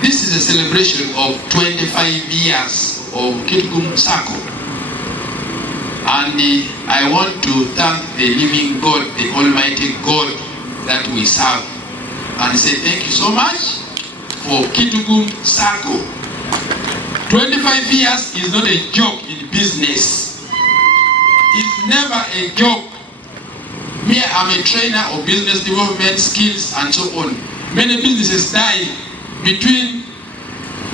This is a celebration of 25 years of Kitgum Sacco. And I want to thank the living God, the Almighty God that we serve, and say thank you so much for Kitgum Sacco. 25 years is not a joke in business. It's never a joke. Me, I'm a trainer of business development skills and so on. Many businesses die between,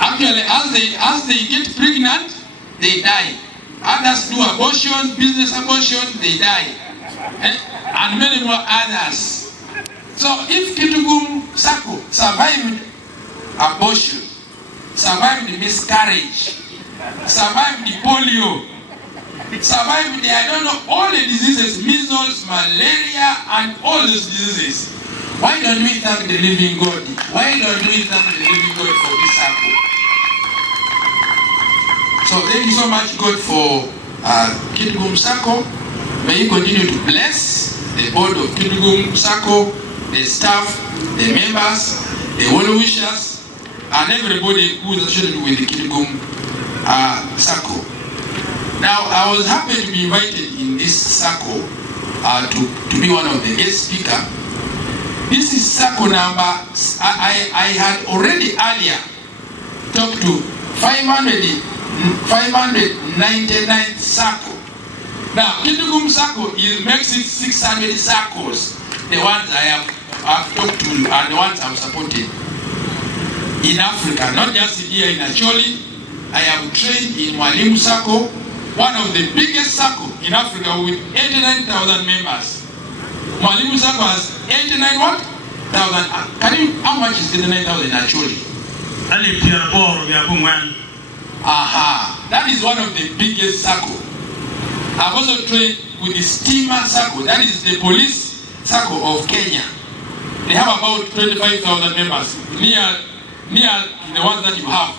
actually as they get pregnant, they die. Others do abortion, business abortion, they die. And many more others. So if Kitgum Sacco survived abortion, survived the miscarriage, survived the polio, survived the, I don't know, all the diseases, measles, malaria, and all those diseases, why don't we thank the living God? Why don't we thank the living God for this Sacco? So thank you so much, God, for Kitgum Sacco. May you continue to bless the board of Kitgum Sacco, the staff, the members, the well-wishers, and everybody who is associated with the Kitgum Sacco. Now, I was happy to be invited in this Sacco to be one of the guest speakers. This is Sacco number, I had already earlier talked to 599 Sacco. Now, Kitgum Sacco makes it 600 Saccos, the ones I have talked to and the ones I'm supporting in Africa, not just here in Acholi. I have trained in Mwalimu Sacco, one of the biggest Sacco in Africa with 89,000 members. Mwalimu Sacco has 89,000. Can you, how much is 89,000 actually? Aha, that is one of the biggest Sacco. I've also trained with the Steamer Sacco, that is the police Sacco of Kenya. They have about 25,000 members, near the ones that you have.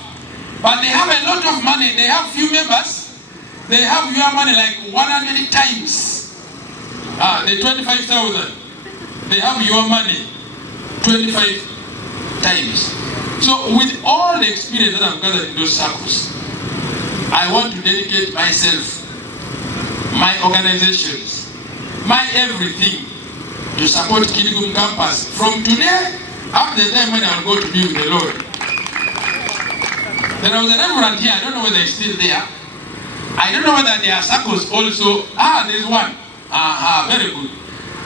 But they have a lot of money. They have few members. They have your money like 100 times. The 25,000. They have your money 25 times. So with all the experience that I've gathered in those circles, I want to dedicate myself, my organizations, my everything to support Kitgum campus from today up to the time when I'll go to be with the Lord. There was a reverend here, I don't know whether he's still there. I don't know whether there are circles also. There's one. Very good.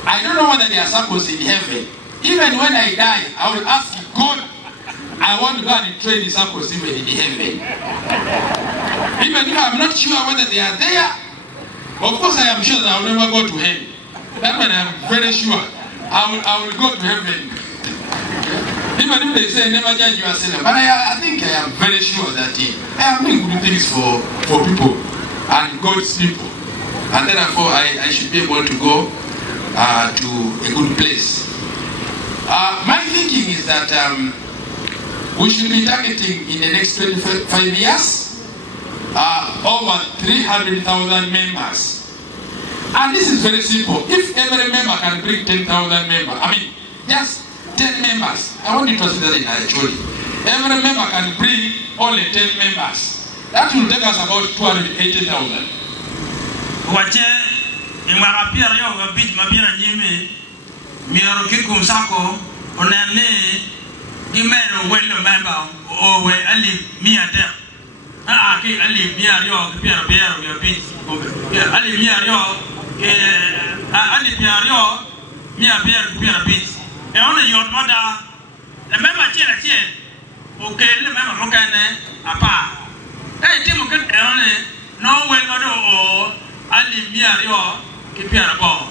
I don't know whether there are circles in heaven. Even when I die, I will ask God, I want to go and train the circles even in heaven. Even if I'm not sure whether they are there, of course I am sure that I will never go to hell. That one I am very sure. I will go to heaven. Even if they say never judge yourself, but I think I am very sure that I am doing good things for people and God's people, and therefore I should be able to go to a good place. My thinking is that we should be targeting in the next 25 years over 300,000 members. And this is very simple. If every member can bring 10,000 members, I mean, just 10 members. I want you to see that in actually. Every member can bring only 10 members. That will take us about 280,000. Wache imwakapia yo wabiji mabira nyime mioro Kitgum Sacco onane gimeno welo member owe ali miate ki ali miario piero wabiji ali miario ali miario mia piero wabiji e ona yot moda le member chela okay le member mokane apa dai timu kan ene no well modo o ali miario ki piero bo.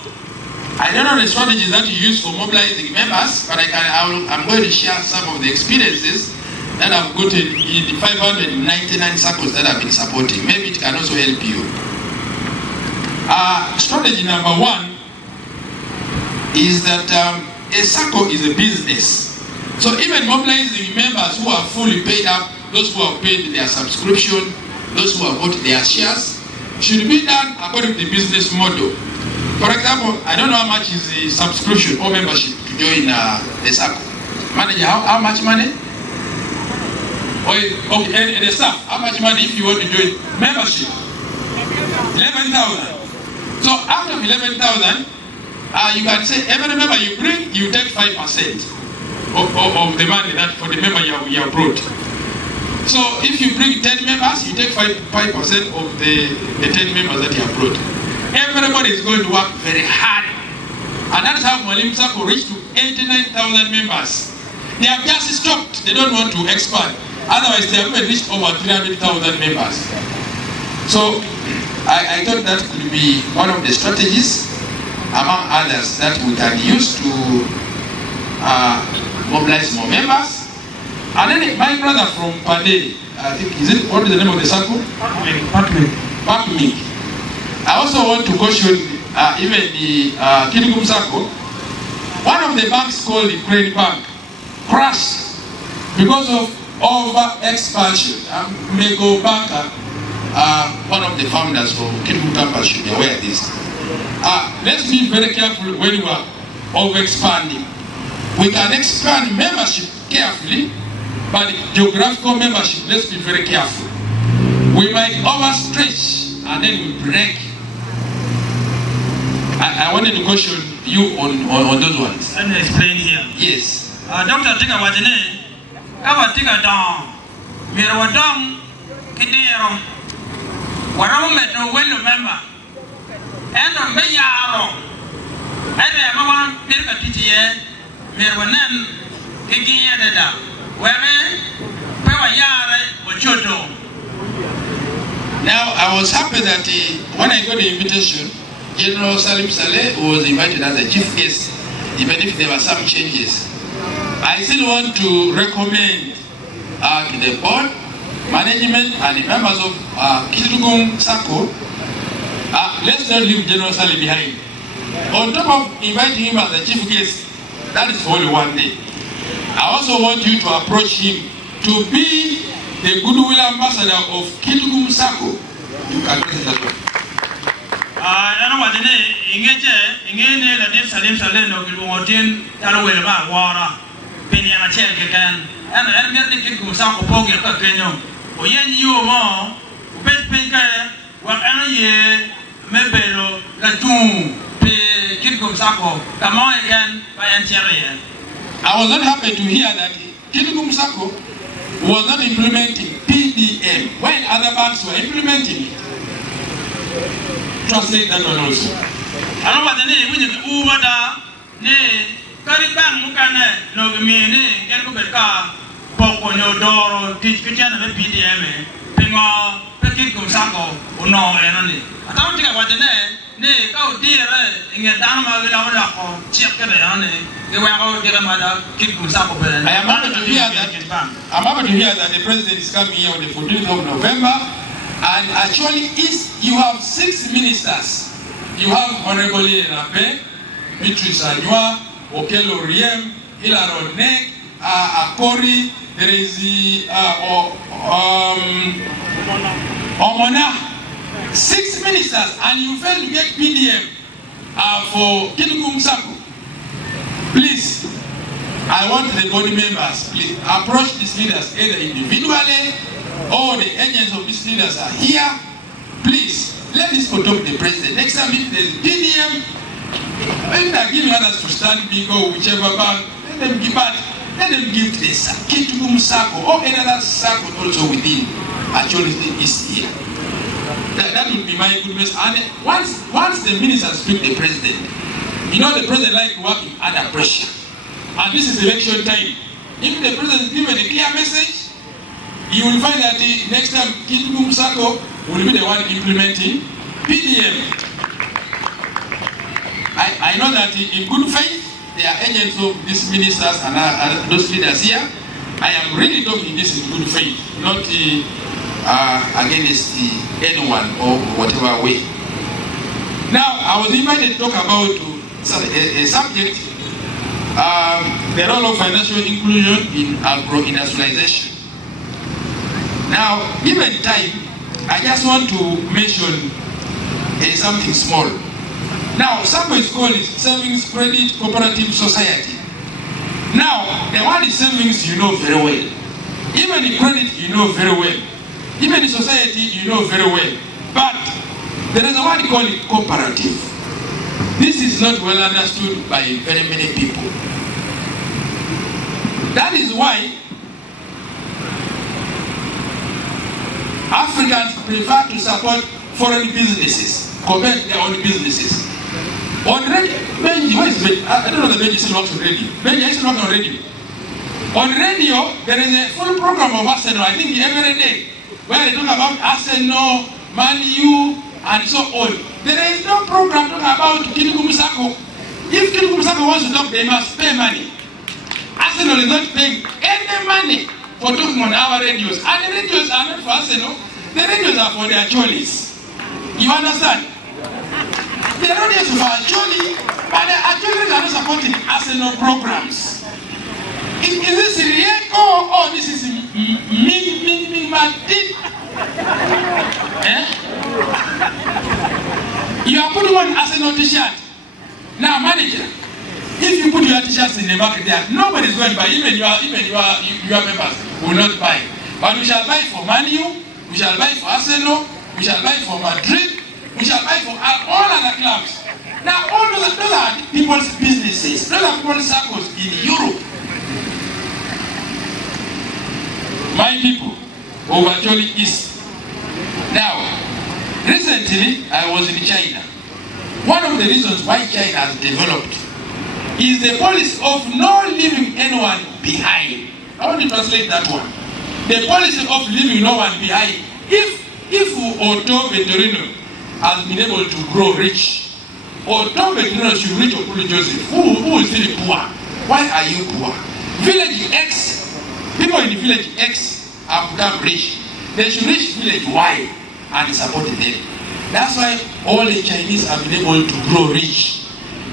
I don't know the strategies that you use for mobilizing members, but I'm going to share some of the experiences that I've gotten in the 599 circles that I've been supporting. Maybe it can also help you. Strategy number one is that a circle is a business. So even mobilizing members who are fully paid up, those who have paid their subscription, those who have bought their shares, should be done according to the business model. For example, I don't know how much is the subscription or membership to join the circle. Manager, how much money? Okay, and the staff, how much money if you want to join? Membership, 11,000. So out of 11,000, you can say every member you bring, you take 5% of the money that for the member you have brought. So if you bring 10 members, you take 5% of the 10 members that you have brought. Everybody is going to work very hard. And that's how Mwalimu Sacco reached to 89,000 members. They have just stopped. They don't want to expand. Otherwise, they have reached over 300,000 members. So I thought that could be one of the strategies, among others, that we can use to mobilize more members. And then my brother from Pade, I think, what is the name of the circle? Pakmik. I also want to caution even the Kilgum Circle. One of the banks called the Ukraine Bank crashed because of over-expansion. Mego Banker, one of the founders from Kilgum campus, should be aware of this. Let's be very careful when we are over-expanding. We can expand membership carefully, but geographical membership, let's be very careful. We might overstretch and then we break. I wanted to caution you on those ones. Let me explain here. Yes. Dr. Tika Wajane, Kawa Tika Dong, Mirawadong, Kidero, Warama Meto, well member, and on Bayaro, and the Amawan Pirka Titie, Mirwanan, Kigiada, where Pewayare, Ochoto. Now, I was happy that when I got the invitation, General Salim Saleh was invited as a chief guest, even if there were some changes. I still want to recommend to the board, management, and the members of Kilgum Sacco, let's not leave General Saleh behind. On top of inviting him as a chief guest, that is only one day. I also want you to approach him to be the goodwill ambassador of Kilgum Sacco. You can get that one. I know what the name Ingene, the Dim Salim Saleno, Gilmotin, Talawelma, Wara, Penny and a chair again, and I get the Kilgum Sacco Pogi Kakeno, or Yen you more, Bet Pinker, whatever ye, Mebelo, Latoon, Kilgum Sacco, come on again by Ancheria. I was not happy to hear that Kilgum Sacco was not implementing PDM when other banks were implementing it. Translate that one also. I don't know what the name is. Ubada, ne, Caribang Mukane, Logmini, Gelbeka, Poko, Doro, Teach Kitchen, and PDM, Pingo, Pekikum Sako, or no, Enony. I don't think about the name. Ne, go dear, in a Dama Villa, Chiapane, they were all given by the Kikum Sako. I am happy to hear that. I'm happy to hear that the president is coming here on the 14th of November. And actually, you have 6 ministers. You have Honorable Nape, Beatrice Anywa, Okelo Riem, Hilaro Nek, Akori, there is the Omona. 6 ministers, and you fail to get PDM for Kilgum Sacco. Please, I want the body members, please approach these leaders either individually. All the agents of these leaders are here. Please, let this go talk to the president. Next time, if there's PDM, when they are giving others to stand big or whichever bank, let them give back. Let them give to the Kilgum Sacco or another Sacco also within. Actually, is here. That would be my goodness. And once the ministers speak the president, you know the president likes to work under pressure. And this is election time. If the president is given a clear message, you will find that next time Kilgum Sacco will be the one implementing PDM. I know that in good faith, they are agents of these ministers and those leaders here. I am really talking this in good faith, not against anyone or whatever way. Now, I was invited to talk about a subject, the role of financial inclusion in agro-industrialization. Now, given time, I just want to mention something small. Now, Sacco is called Savings Credit Cooperative Society. Now, the word is savings, you know very well. Even in credit, you know very well. Even in society, you know very well. But there is a word called cooperative. This is not well understood by very many people. That is why Africans prefer to support foreign businesses compared to their own businesses. On radio, I don't know the Benji still works on radio. Benji still works on radio. On radio, there is a full program of Arsenal, I think every day, where they talk about Arsenal, Man U, and so on. There is no program talking about Kiliku Musako. If Kiliku Musako wants to talk, they must pay money. Arsenal is not paying any money for talking on our radios. And the radios are not for Arsenal. The radios are for their cholies. You understand? The radios are for choli, but the cholies are not supporting Arsenal programs. Is this real or this is me, You are putting on Arsenal t-shirt. Now, manager, if you put your t-shirts in the market there, nobody is going to buy. Even your members will not buy. But we shall buy for Man U, we shall buy for Arsenal, we shall buy for Madrid, we shall buy for all other clubs. Now, all those are people's businesses. Those are people's circles in Europe. My people of Acholi East. Now, recently I was in China. One of the reasons why China has developed is the policy of not leaving anyone behind. I want to translate that one. The policy of leaving no one behind. If Otto Vettorino has been able to grow rich, Otto Vettorino should reach Okuli Joseph, who is still poor. Why are you poor? Village X, people in the village X have become rich. They should reach village Y and support them. That's why all the Chinese have been able to grow rich.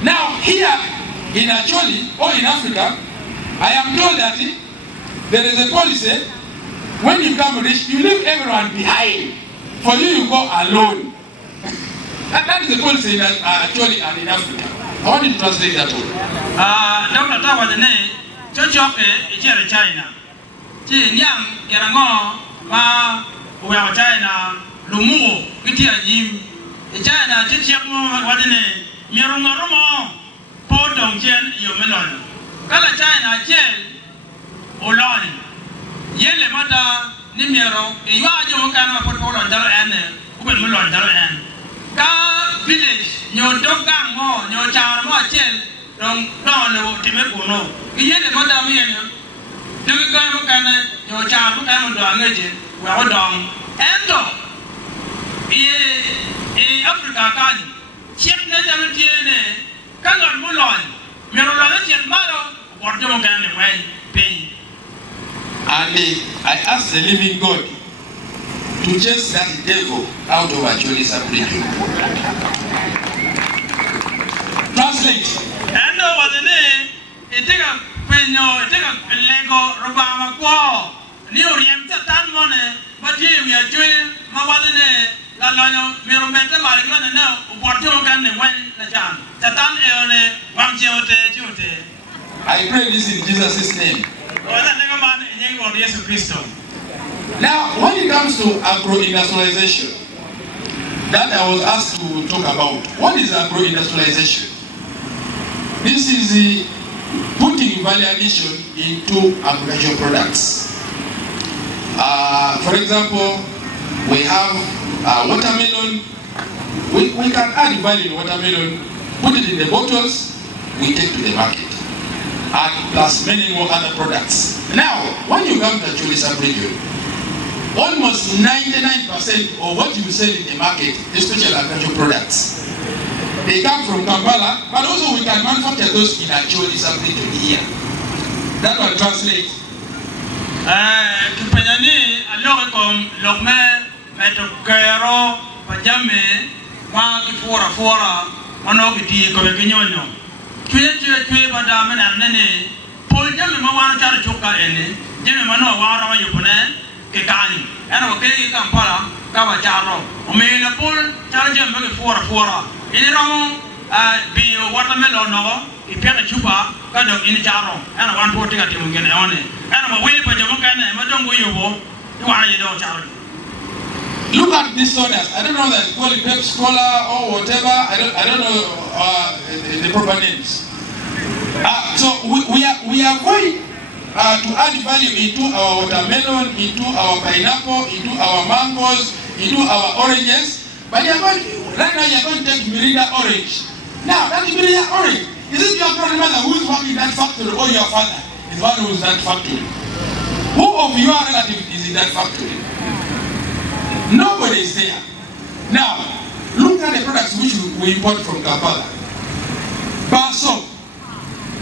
Now here in Acholi or in Africa, I am told that there is a policy, when you become rich, you leave everyone behind. For you go alone. That is the policy in Acholi and in Africa. I want you to translate that one. Dr. Tawadene, China. Nyang Yarango, Ma, China, Lumu, Gitia Jim, China, Chichiamu, Wadene, Mirumarumo, Podong Jen, Yomelon, Kala China, Jen, Olon, Yele Mata, Nimero, Iwajo Kana Potol on Daran, Ubermulon Daran, Ka village, no dog gang more, no child more chill, don't Timepuno, Yele Mata Mian. Do you go your child who came to Angel? Well done. Endo Africa, Chip National DNA, Kangan Mulon, Mirolanian Maro, or don't get away, pay. And I asked the living God to chase that devil out of Acholi Sabrina. Translate. Endo was the name, it take a Lego Robama Quo, New Riemta Tanmone, but here we are doing Mawadene, Lalono, Mirometa Marigana now, Porto Gan, when the jam, Tatan Eone, Wamjote, Jute. I pray this in Jesus' name. Now, when it comes to agro-industrialization, that I was asked to talk about, what is agro-industrialization? This is the putting value addition into agricultural products. For example, we have watermelon. We can add value in watermelon, put it in the bottles, we take to the market, and plus many more other products. Now, when you come to the Acholi sub-region, almost 99% of what you sell in the market, especially agricultural products, they come from Kampala, but also we can manufacture those in Acholi sub-region here. That will translate. Kipanyani alokom lokme metokero pajame ma kifora mano kiti ko bekinyonyo. Tue badame na nene pol jame ma wana chara choka ene jame mano wara wa yupone ke kani ana ke Kampala ka wa charo o me na pol chara jame ke fora ini ramo be watermelon no ipia chupa kada in jaro ana wan to tiga timu ngene one ana ma wele pa jamo kana ma dongo yobo you are you don't jaro. Look at these sodas. I don't know that call it Pepsi Cola or whatever. I don't know the proper names. So we are going to add value into our watermelon, into our pineapple, into our mangoes, into our oranges. But right now you are going to take Mirinda orange. Now that Mirinda orange, is it your grandmother who is working in that factory or your father is one who is in that factory? Who of your relatives is in that factory? Nobody is there. Now, look at the products which we import from Kampala. Bar soap,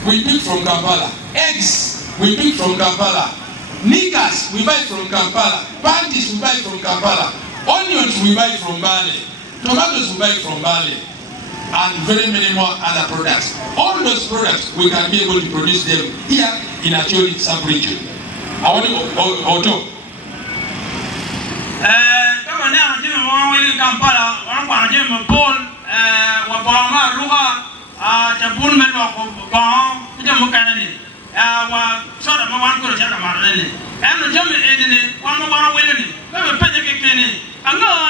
we pick from Kampala. Eggs, we pick from Kampala. Knickers, we buy from Kampala. Panties, we buy from Kampala. Onions, we buy from Bali. Tomatoes, we buy from Bali. And very many more other products. All those products, we can be able to produce them here in Acholi sub-region. I want to auto. Now, Jim, we Kampala, one of Jim Paul, Wabama, Ruha, Jabun Meloko, Jim Kennedy, sort of one good gentleman, and the German Edini, one of our women, never Penny Kenny, and no,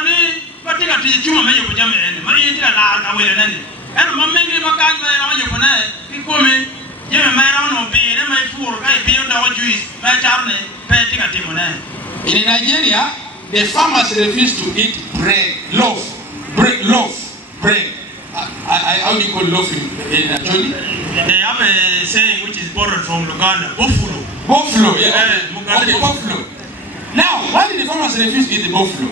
but take a teacher, maybe with German, Maria, I will end it. And I'm making my kind of you when I call me, Jim Maron, be in my four, I build our Jews, my Charlie, Penny Timon. In Nigeria, the farmers refuse to eat bread, loaf. How do you call loaf in Acholi? They have a saying which is borrowed from Luganda, buffalo. Buffalo, yeah. Okay, buffalo. Now, why did the farmers refuse to eat the buffalo?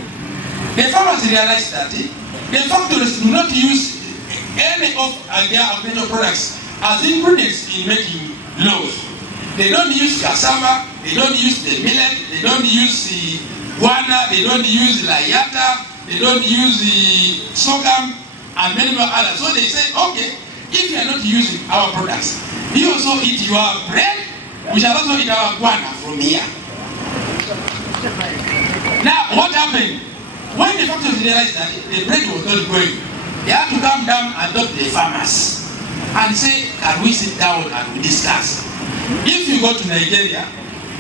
The farmers realized that the factories do not use any of their agricultural products as ingredients in making loaf. They don't use cassava, they don't use the millet, they don't use the guana, they don't use layata, they don't use the sorghum, and many more others. So they say, okay, if you are not using our products, you also eat your bread, we shall also eat our guana from here. Now, what happened? When the factories realized that the bread was not going, they had to come down and talk to the farmers and say, can we sit down and we discuss? If you go to Nigeria,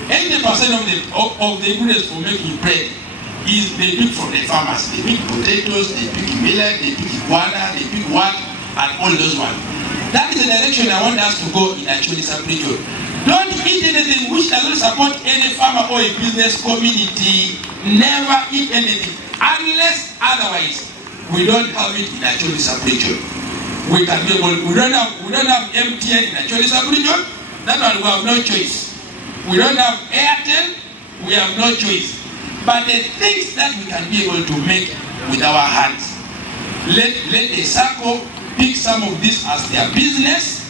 80% of the ingredients for making bread is they pick from the farmers. They pick potatoes, they pick millet, they pick guana, they pick what, and all those ones. That is the direction I want us to go in Acholi sub-region. Don't eat anything which does not support any farmer or a business community. Never eat anything unless otherwise we don't have it in Acholi sub-region. We can be able. We don't have MTN in Acholi sub-region. That's why we have no choice. We don't have Airtel. We have no choice. But the things that we can be able to make with our hands, let the SACCO pick some of this as their business.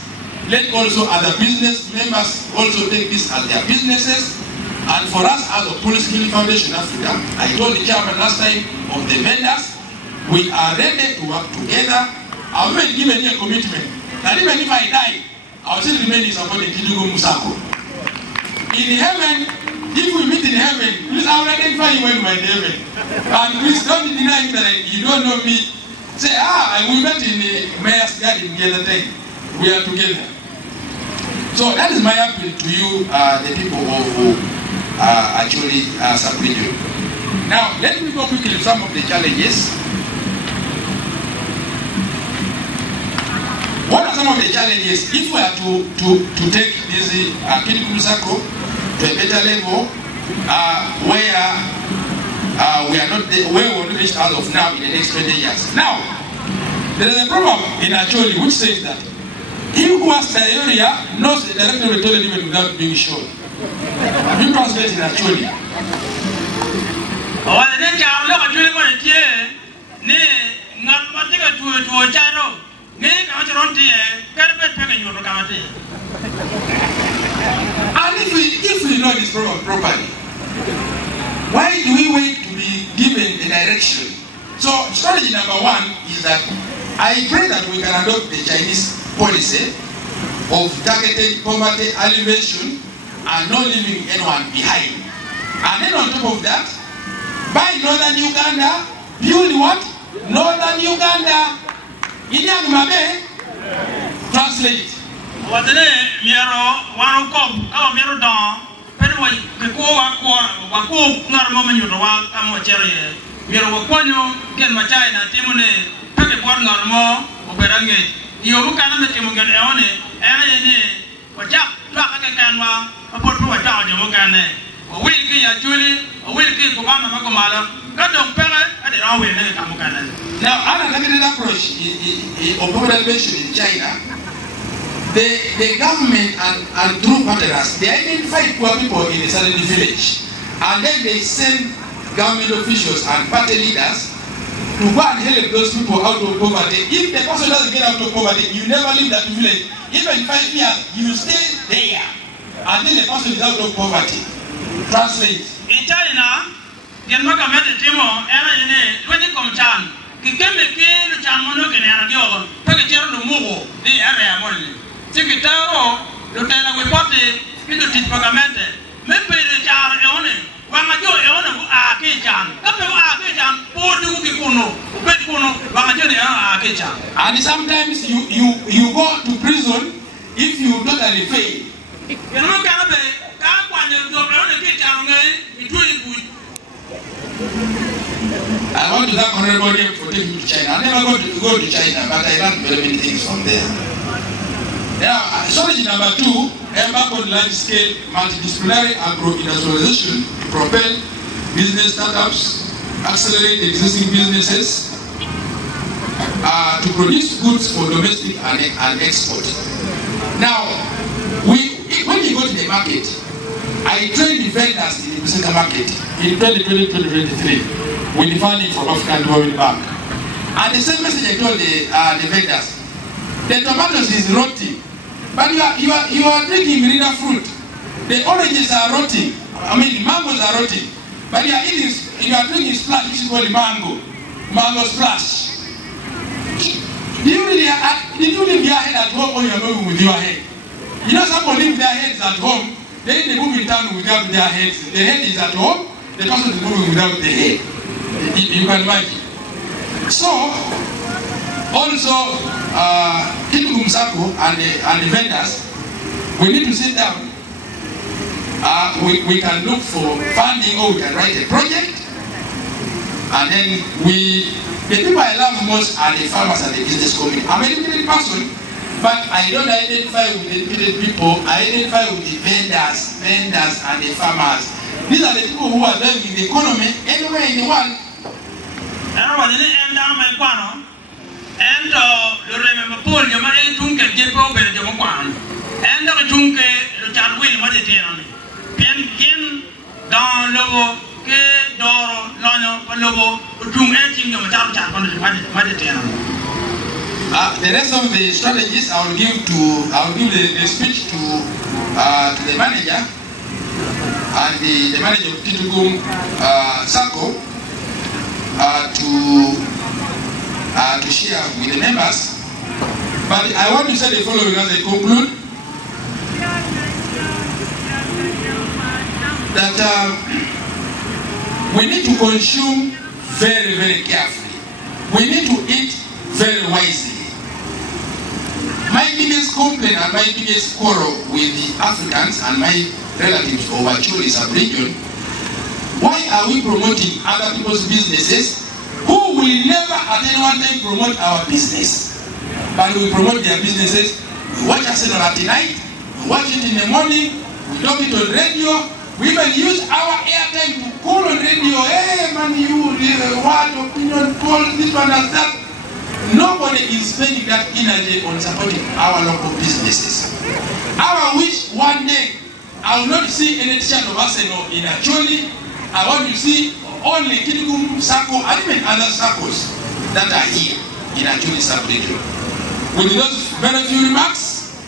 Let also other business members also take this as their businesses. And for us as a Police Killing Foundation Africa, I told the chairman last time of the vendors, we are ready to work together. I've even given you a commitment that even if I die, I'll still remain in support of Kidugu Musako. In heaven, if we meet in heaven, please I will identify you when we are in heaven. And please don't deny me that you don't know me. Say, we met in the mayor's garden the other time. We are together. So that is my appeal to you, the people of Acholi sub-region. Now, let me go quickly to some of the challenges. What are some of the challenges if we are to take this Kidugu Musako to a better level where we are not where we will reach as of now in the next 20 years? Now, there is a proverb in Acholi which says that he who has the area knows the direction of the toilet even without being shown. You translate in Acholi. And if we know this program properly, why do we wait to be given the direction? So strategy number one is that I pray that we can adopt the Chinese policy of targeted poverty alleviation and not leaving anyone behind. And then on top of that, by Northern Uganda, build what? Northern Uganda. In Yangmabe, Translate. Wadene miero wano kob kama miero don pene wako ngarmo manyuto wa kama chere miero wakonyo gen machai na timune peke kwa ngarmo oberange iyo mukana metimo gen eone ene wajak twaka kanwa apotu wajak jo mukane wiki ya juli wiki kubana makomala kadon pere ade rawe ne kamukane. Now another approach of population in China. The government and true partners, they identify poor people in a certain village, and then they send government officials and party leaders to go and help those people out of poverty. If the person doesn't get out of poverty, you never leave that village. Even 5 years, you stay there until the person is out of poverty. Translate. In China, the Makamete Timo, when you come down, you can make a Chamono and Arago, Pagachero Mugo, the area money. Secretary, Lieutenant with party, into the Pagamente, maybe the jar eone, Wamajo eone, Akichan, Akichan, poor Dukuno, Petkuno, Wamajo Akichan. And sometimes you go to prison if you totally fail. You know, can't want to go around the kitchen, it's really good. I want to thank Honorable for taking me to China. I never go to China, but I learned very many things from there. Now, strategy number 2, embark on large-scale multidisciplinary agro-industrialization to propel business startups, accelerate existing businesses, to produce goods for domestic and export. Now, when you go to the market, I trained the vendors in the Buseka market in 2020-2023 with the funding from African Development Bank. And the same message I told the vendors, the tomatoes is rotting. But you are drinking Merida fruit. The oranges are rotting. I mean, mangoes are rotting. But you are drinking splash, which is called mango splash. Did you leave your head at home or you are moving with your head? You know, some people leave their heads at home, then they move in town without their heads. The head is at home, the person is moving without the head. You can imagine. So, also, Kitgum Sacco and the vendors, we need to sit down. We can look for funding or we can write a project. And then the people I love most are the farmers and the business community. I'm an educated person, but I don't identify with the educated people. I identify with the vendors and the farmers. These are the people who are driving the economy anywhere in the world. And you remember Paul, you might drink and get over the Jamuan. And the drunk, the child will meditate. Pian, down low, get door, lono, palobo, drunk anything of a child on the meditate. The rest of the strategies I will give the speech to the manager and the manager of Kitgum Sacco to share with the members. But I want to say the following as I conclude. That we need to consume very, very carefully. We need to eat very wisely. My biggest complaint and my biggest quarrel with the Africans and my relatives of Acholi sub-region, why are we promoting other people's businesses who will never at any one time promote our business? But we promote their businesses. We watch Arsenal at night, we watch it in the morning, we talk it on radio, we even use our airtime to call on radio, hey man, you, what opinion, poll, this one and that. Nobody is spending that energy on supporting our local businesses. I wish one day I will not see any church of Arsenal in Acholi. I want to see only Kitgum Sacco and even other Saccos that are here in Acholi sub-region. With those very few remarks,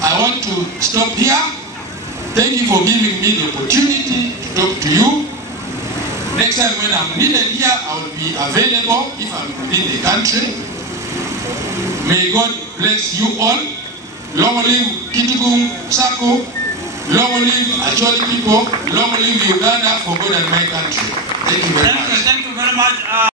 I want to stop here. Thank you for giving me the opportunity to talk to you. Next time when I'm needed here, I will be available if I'm within the country. May God bless you all. Long live Kitgum Sacco. Long live Acholi people. Long live Uganda for God and my country. Thank you very much. Thank you very much.